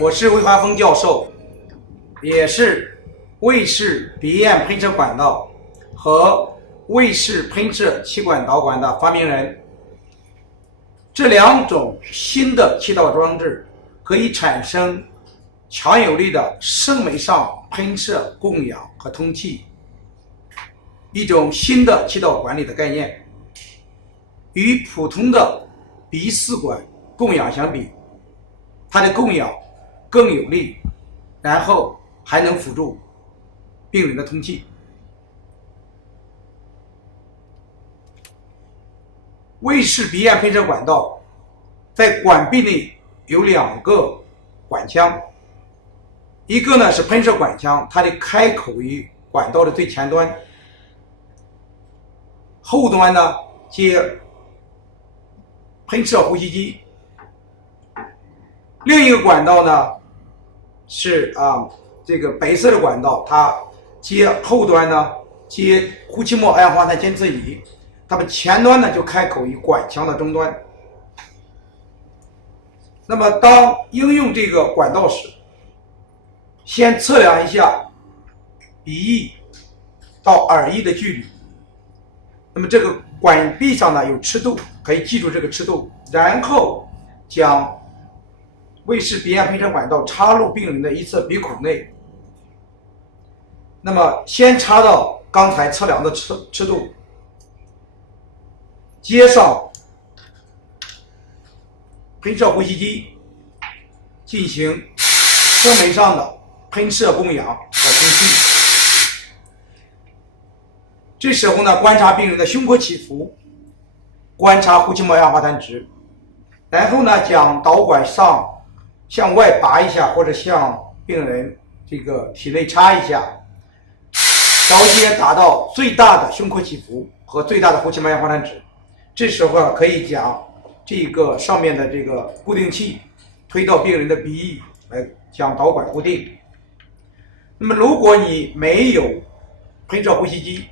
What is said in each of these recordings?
我是魏华峰教授，也是卫士鼻咽喷射管道和卫士喷射气管导管的发明人。这两种新的气道装置可以产生强有力的声媒上喷射、供氧和通气，一种新的气道管理的概念。与普通的鼻饲管供氧相比，它的供氧更有力，然后还能辅助病人的通气。卫士鼻咽喷射管道在管壁内有两个管腔，一个呢是喷射管腔，它的开口于管道的最前端，后端呢接喷射呼吸机。另一个管道呢是这个白色的管道，它接后端呢接呼气末二氧化碳监测仪，它们前端呢就开口于管腔的终端。那么当应用这个管道时，先测量一下鼻翼到耳翼的距离。那么这个管壁上呢有尺度，可以记住这个尺度，然后将卫士鼻咽喷射管道插入病人的一侧鼻孔内。那么先插到刚才测量的尺度，接上喷射呼吸机，进行声媒上的喷射、供氧和通气。这时候呢，观察病人的胸廓起伏，观察呼气末二氧化碳值，然后呢，将导管向外拔一下，或者向病人这个体内插一下，调节达到最大的胸廓起伏和最大的呼气末二氧化碳值。这时候可以将这个上面的这个固定器推到病人的鼻翼来将导管固定。那么如果你没有喷射呼吸机，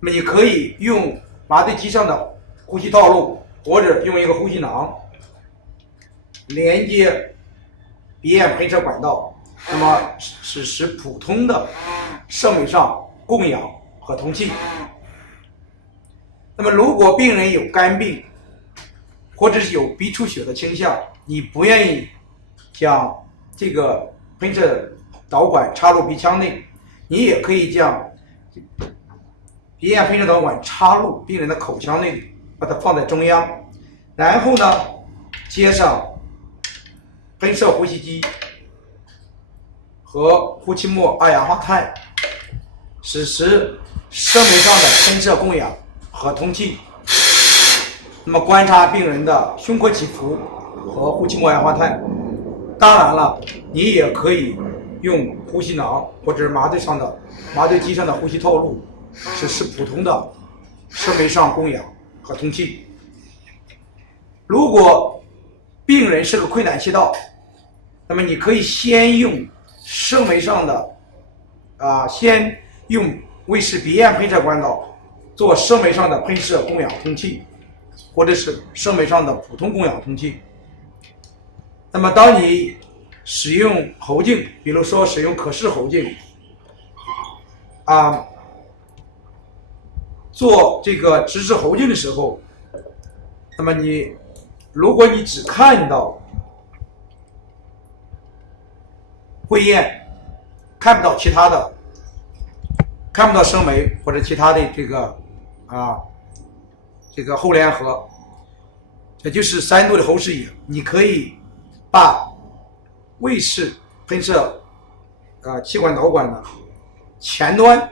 那么你可以用麻醉机上的呼吸套路，或者用一个呼吸囊连接鼻咽喷射管道，那么使普通的声媒上供氧和通气。那么如果病人有肝病或者是有鼻出血的倾向，你不愿意将这个喷射导管插入鼻腔内，你也可以将鼻咽喷射导管插入病人的口腔内，把它放在中央，然后呢接上喷射呼吸机和呼气末二氧化碳，使声媒上的喷射、供氧和通气。那么观察病人的胸廓起伏和呼气末二氧化碳。当然了，你也可以用呼吸囊或者是麻醉机上的呼吸套路，使普通的声媒上供氧和通气。如果病人是个溃胆气道，那么你可以先用声媒上的先用卫士鼻咽喷射管道做声媒上的喷射、供氧、通气，或者是声媒上的普通供氧通气。那么当你使用喉镜，比如说使用可视喉镜做这个直视喉镜的时候，那么如果你只看到会咽，看不到其他的，看不到声媒或者其他的这个后联合，也就是3度的喉视野，你可以把卫士喷射气管导管的前端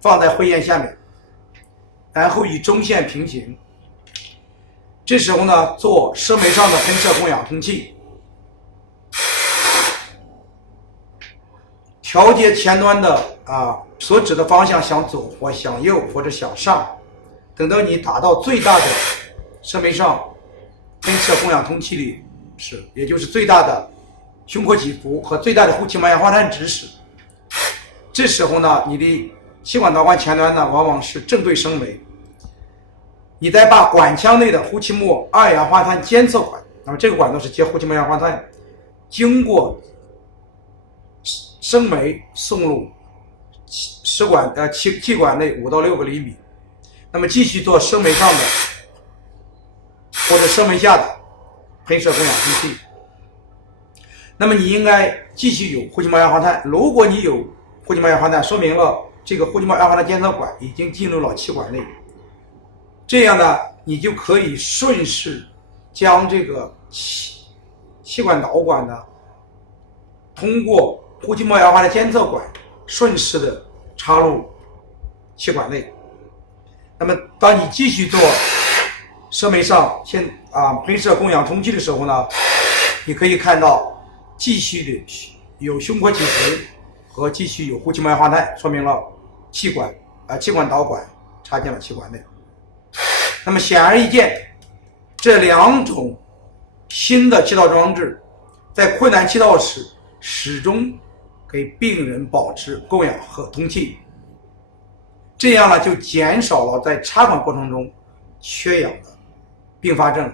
放在会咽下面，然后与中线平行。这时候呢，做声媒上的喷射、供氧、通气，调节前端的所指的方向，向左或向右或者向上。等到你达到最大的声媒上喷射、供氧、通气率时，也就是最大的胸廓起伏和最大的呼气末二氧化碳值时，这时候呢，你的气管导管前端呢往往是正对声媒，你再把管腔内的呼气末二氧化碳监测管那么这个管道是接呼气膜氧化碳，经过生媒送入气管内5到6个厘米，那么继续做生媒上的或者生媒下的喷射供氧空气。那么你应该继续有呼气膜氧化碳，如果你有呼气膜氧化碳，说明了这个呼气膜氧化碳监测管已经进入了气管内，这样呢，你就可以顺势将这个气管导管呢，通过呼气膜氧化碳监测管顺势的插入气管内。那么当你继续做生媒上喷射供氧通气的时候呢，你可以看到继续的有胸廓起伏和继续有呼气膜氧化碳，说明了气管导管插进了气管内。那么显而易见，这2种新的气道装置在困难气道时始终给病人保持供氧和通气，这样呢就减少了在插管过程中缺氧的并发症。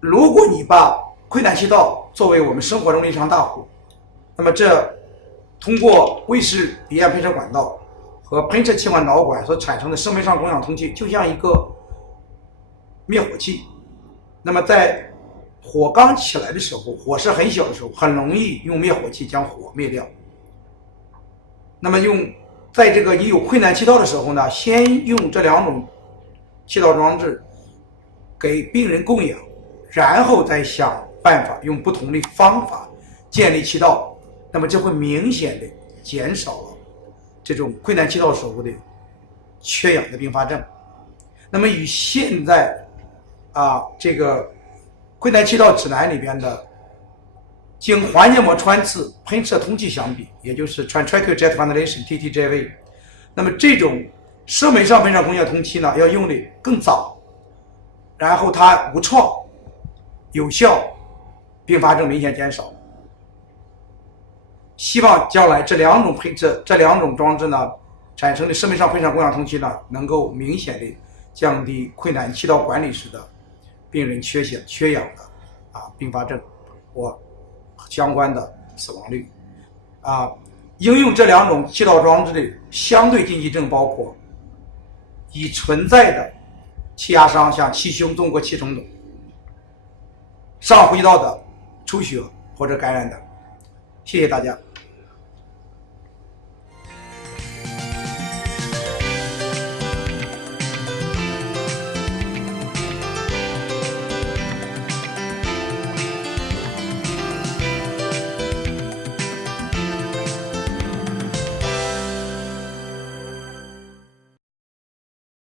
如果你把困难气道作为我们生活中的一场大火，那么这通过胃式鼻咽喷射管道和喷射气管导管所产生的生媒上供氧通气，就像一个灭火器。那么在火刚起来的时候，火势很小的时候，很容易用灭火器将火灭掉。那么在这个你有困难气道的时候呢，先用这2种气道装置给病人供氧，然后再想办法用不同的方法建立气道，那么这会明显的减少了这种困难气道时候的缺氧的并发症。那么与现在这个困难气道指南里边的经环结膜穿刺喷射通气相比，也就是 Transtracheal Jet Ventilation TTJV， 那么这种生媒上喷射供氧通气呢，要用的更早，然后它无创有效，并发症明显减少。希望将来这两种装置呢产生的生媒上喷射供氧通气呢，能够明显的降低困难气道管理时的病人缺氧的并发症或相关的死亡率。应用这2种气道装置的相对禁忌症包括已存在的气压伤，像气胸、纵隔气冲等，上呼吸道的出血或者感染等。谢谢大家。